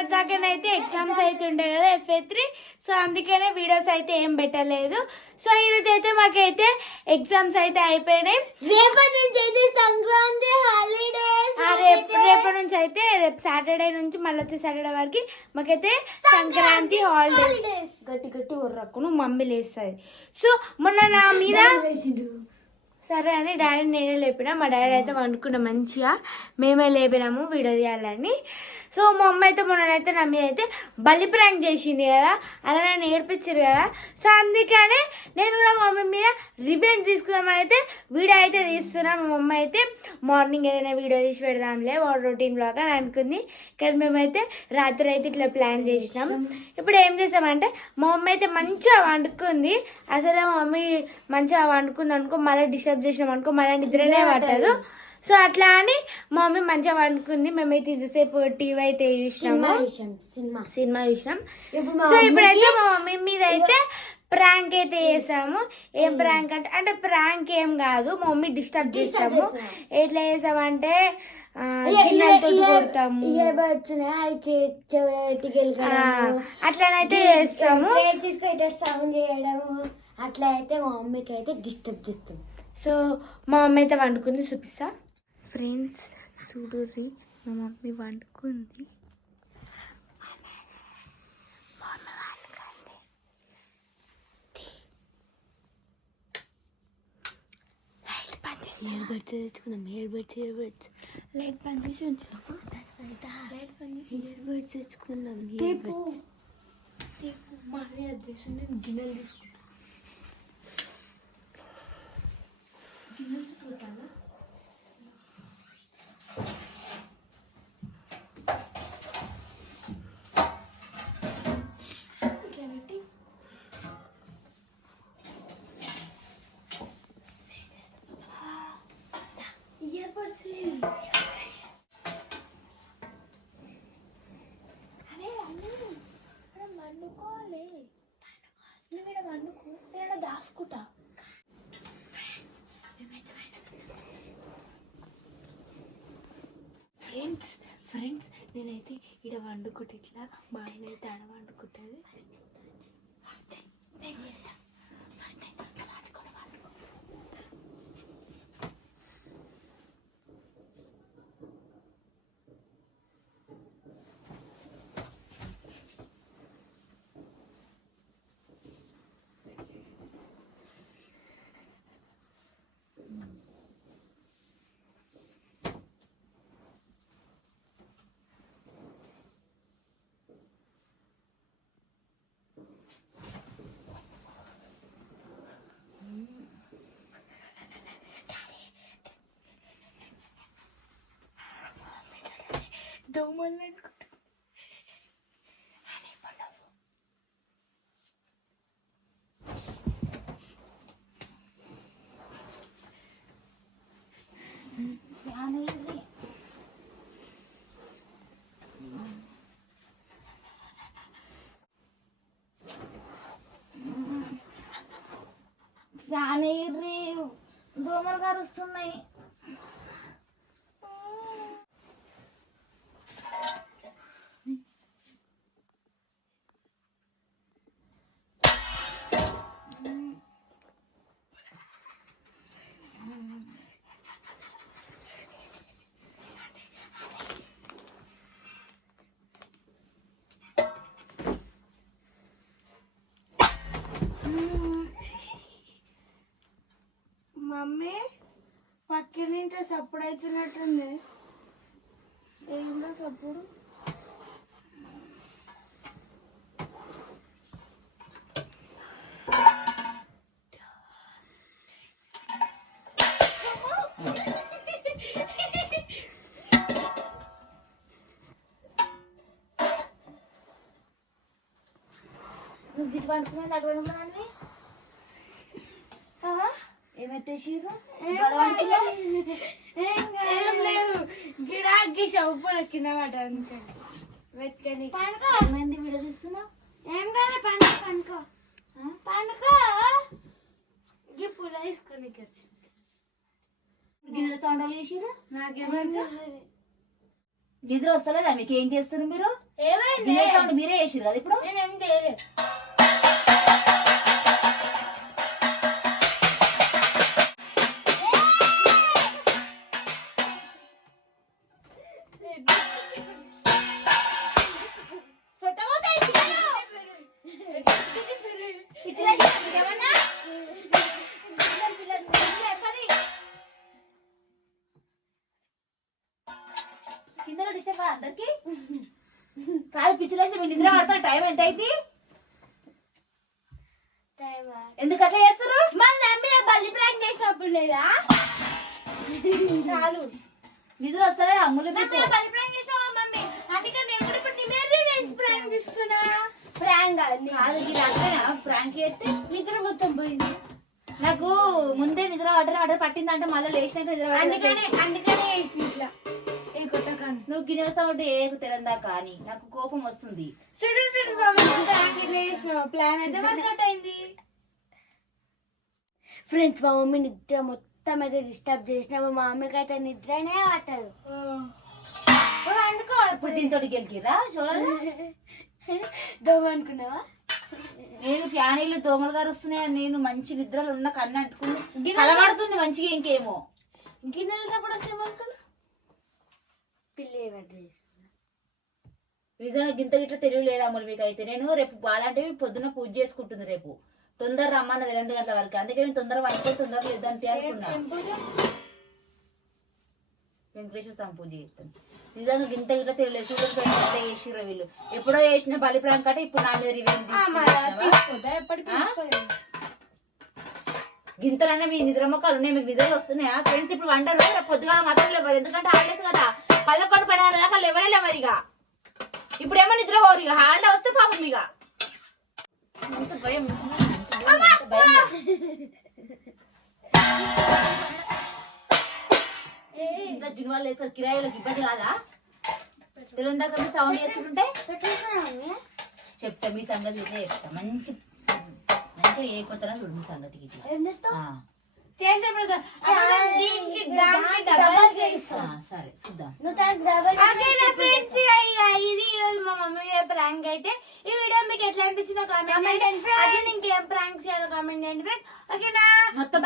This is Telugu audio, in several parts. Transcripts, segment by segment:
మొన్నటిదాకానైతే ఎగ్జామ్స్ అయితే ఉంటాయి కదా FA3. సో అందుకనే వీడియోస్ అయితే ఏం పెట్టలేదు. సో ఈరోజు అయితే మాకైతే ఎగ్జామ్స్ అయితే అయిపోయినాయి. రేపటి నుంచి అయితే సంక్రాంతి హాలిడేస్. రేపటి నుంచి అయితే రేపు సాటర్డే నుంచి మళ్ళీ వచ్చే సాటర్డే వరకు మాకైతే సంక్రాంతి హాలిడేస్. గట్టి గట్టి ఉర్రక్కును మమ్మీ లేస్తుంది. సో మొన్న నా మీద సరే అని డాడీ నేనే లేపినా. మా డాడీ అయితే వండుకున్నాం మంచిగా, మేమే లేపినాము వీడియో తీయాలని. సో మా అమ్మ అయితే మొన్నైతే నా మీద అయితే బలి ప్రాంక్ చేసింది కదా, అలా నన్ను ఏడిపించారు కదా. సో అందుకనే నేను కూడా మా మమ్మీ మీద రివెంజ్ తీసుకుందామని అయితే వీడియో అయితే తీస్తున్నా. మా మమ్మ అయితే మార్నింగ్ ఏదైనా వీడియో తీసి పెడదాంలే రొటీన్ బ్లాగ్ అని అనుకుంది, కానీ మేమైతే రాత్రి అయితే ఇట్లా ప్లాన్ చేసినాం. ఇప్పుడు ఏం చేసామంటే మా మమ్మీ అయితే మంచిగా వండుకుంది. అసలు మా మమ్మీ మంచిగా వండుకుంది అనుకో, మళ్ళీ డిస్టర్బ్ చేసినాం అనుకో మళ్ళీ నిద్రనే పట్టదు. సో అట్లా అని మా మమ్మీ మంచిగా వండుకుంది. మేమైతే ఇంతసేపు టీవీ అయితే చూసినాము, సినిమా చూసినాం. సో ఇప్పుడైతే మా మమ్మీ మీద అయితే ప్రాంక్ అయితే చేసాము. ఏం ప్రాంక్ అంటే ప్రాంక్ ఏం కాదు, మా మమ్మీ డిస్టర్బ్ చేస్తాము. ఎట్లా చేసామంటే గిన్నెలతో కొడతాము, అట్లనైతే చేస్తాము. సౌండ్ చేయడము అట్లా అయితే మా మమ్మీకి అయితే డిస్టర్బ్ చేస్తాం. సో మా మమ్మీ అయితే వండుకుంది, చూపిస్తా ఫ్రెండ్స్. చూడుర్రి మా మమ్మీ వండుకుంది. తెచ్చుకుందాం. ఇయర్బడ్స్ లైట్ పని చేసి ఉంచినాము. లైట్ పని ఇయర్బడ్స్ తెచ్చుకుందాం. మా అన్నయ్య అది తీసుకుంటే గిన్నెలు తీసుకుంటాం. గిన్నెలు తీసుకుంటాను. వండుకోవాలి, నువ్వు ఇక్కడ వండుకో, నేను దాచుకుంటా. ఫ్రెండ్స్ నేనైతే ఇక్కడ వండుకుంటే ఇట్లా, మా ఆయన అయితే ఆడ వండుకుంటుంది. నేను చేస్తా ఫస్ట్ వండుకో. దోమలు అనుకుంటా. ఫ్యాన్ ఎగిరి దోమలు కరుస్తున్నాయి. మమ్మీ పక్కనింటే సప్పుడు అవుతున్నట్టుంది. ఏంటో సప్పుడు? నువ్వు గిట్ పండుకున్నాను అక్కడ పండుకున్నాను. ఏమైతే ఏం లేదు, గిడాకి చౌపల కింద మాట అందుకని వెతకని. ఏమైంది వీడియో తీస్తున్నావు? ఏం కాదు, పండుకో పండుకో పండుకో. గిప్పుల తీసుకొని గిన్నెల సౌండ్ చేసిరా. నాకేమైంది నిద్ర వస్తలేదా మీకు? ఏం చేస్తున్నారు మీరు? ఏమైంది? గిన్నెల సౌండ్ మీరే చేసిర్రు కదా ఇప్పుడు? నేనేం చేయలేదు. కింద డిస్టర్బ్ అందరికి కాదు. పిచ్చిలేసి మీరు నిద్ర పడతారు. టైం ఎంత అయింది? ఎందుకు అట్లా చేస్తారు? మళ్ళీ నమ్మి బల్లి ప్రాంక్ చేసినప్పుడు లేదా? చాలు. నిద్ర వస్తారా అమ్ములు? బల్లి ప్రాంక్ చేసినావా మమ్మీ? అందుకే నేను కూడా ఇప్పుడు నీ మీద రివెంజ్ ప్రాంక్ తీసుకున్నా. ప్రాంక్ కాదు ప్రాంక్ చేస్తే నిద్ర మొత్తం పోయింది. నాకు ముందే నిద్ర ఆర్డర్ పట్టిందంటే మళ్ళీ లేచినాక నిద్ర అందుకనే వేసిన ఇట్లా ఏ కొట్టకాను. నువ్వు గిన్నెల సౌండ్ ఏకు తెరందా కానీ నాకు కోపం వస్తుంది. ప్లాన్ అయితే వర్కౌట్ అయింది. ఫ్రెండ్స్ మా మమ్మీ నిద్ర మొత్తం అయితే డిస్టర్బ్ చేసిన మా మమ్మీకి అయితే నిద్రనే పట్టదు. అనుకో ఇప్పుడు దీంతో గెలికిరా చూడాలి. దోమ అనుకున్నావా? నేను ఫ్యానీలు దోమలు గారు వస్తున్నాయని నేను మంచి నిద్రలు ఉన్న కన్ను అంటుకుని కలబడుతుంది మంచిగా. ఇంకేమో గిన్నెలు సపోర్ట్ వస్తేమనుకున్నా పిల్లి నిజంగా గింత గిట్ల తెలివి లేదా అమ్ములు మీకు అయితే. నేను రేపు బాలంటివి పొద్దున్న పూజ చేసుకుంటుంది. రేపు తొందర రమ్మన్నది 2 గంటల వరకు. అందుకే నేను తొందర వండుకొని తొందర లేదంటే అనుకున్నా. వెంకటేశ్వర స్వామి పూజ చేస్తాను. నిజంగా గింత గిట్ల తెలియలేదు. చూడని పెట్టి ఎట్లా చేసిర్రు వీళ్ళు. ఎప్పుడో చేసిన బలి ప్రాంక్ అంటే ఇప్పుడు నా మీద రివెంజ్ గింతలన్నా మీ నిద్ర మొక్కలు ఉన్నాయి. మీకు నిద్రలు వస్తున్నాయా ఫ్రెండ్స్? ఇప్పుడు వంటలు రేపు పొద్దుగా మాత్రం లేవరు. ఎందుకంటే హాలిడేస్ కదా. 11-12 దాకా లేవనే లేవరు. ఇక ఇప్పుడేమో నిద్ర పోరు. ఇక హాలిడే వస్తే పాపం ఇక భయం ఇంత జున్వాళ్ళు వేస్తారు. కిరాయిలకు ఇబ్బంది కాదా? తెలియదాకా మీ సౌండ్ చేసుకుంటుంటే చెప్తా మీ సంగతి. ఇదే చెప్తా మంచిగా ఏకపోతారా చూడు మీ సంగతికి. సరే చూద్దాం. ఇది ఈ రోజు మా మమ్మీ ప్రాంక్ అయితే. ఈ వీడియో మీకు ఎట్లా అనిపించిందో కామెంట్ చేయండి. ఇంకేం ప్రాంక్స్ చేయాలో కామెంట్ చేయండి ఫ్రెండ్స్. ఓకేనా? మొత్తం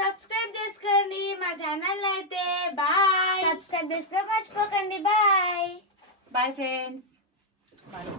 సబ్స్క్రైబ్ చేసుకోండి మా ఛానల్ అయితే. బాయ్. సబ్స్క్రైబ్ చేసుకో మర్చిపోకండి. Bye bye friends. బాయ్.